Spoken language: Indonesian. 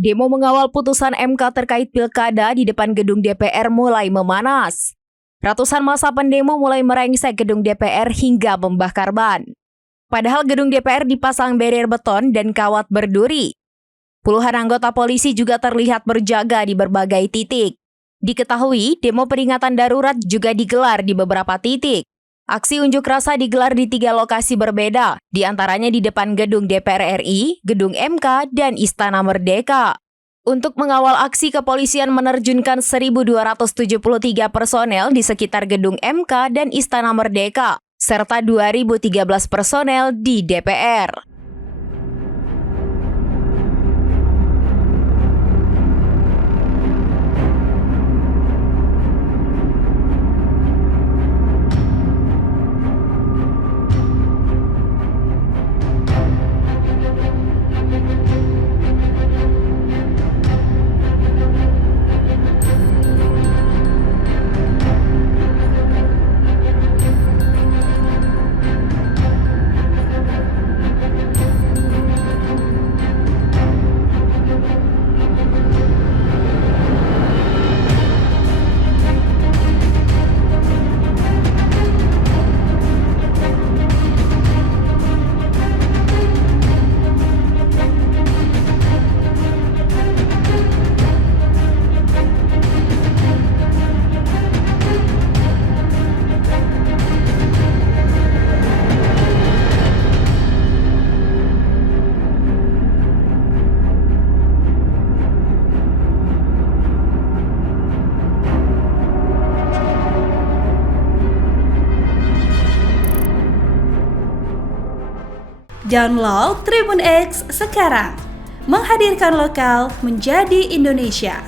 Demo mengawal putusan MK terkait pilkada di depan gedung DPR mulai memanas. Ratusan massa pendemo mulai merengsek gedung DPR hingga membakar ban. Padahal gedung DPR dipasang barrier beton dan kawat berduri. Puluhan anggota polisi juga terlihat berjaga di berbagai titik. Diketahui, demo peringatan darurat juga digelar di beberapa titik. Aksi unjuk rasa digelar di 3 lokasi berbeda, di antaranya di depan gedung DPR RI, gedung MK, dan Istana Merdeka. Untuk mengawal aksi, kepolisian menerjunkan 1.273 personel di sekitar gedung MK dan Istana Merdeka, serta 2.013 personel di DPR. Download Tribun X sekarang, menghadirkan lokal menjadi Indonesia.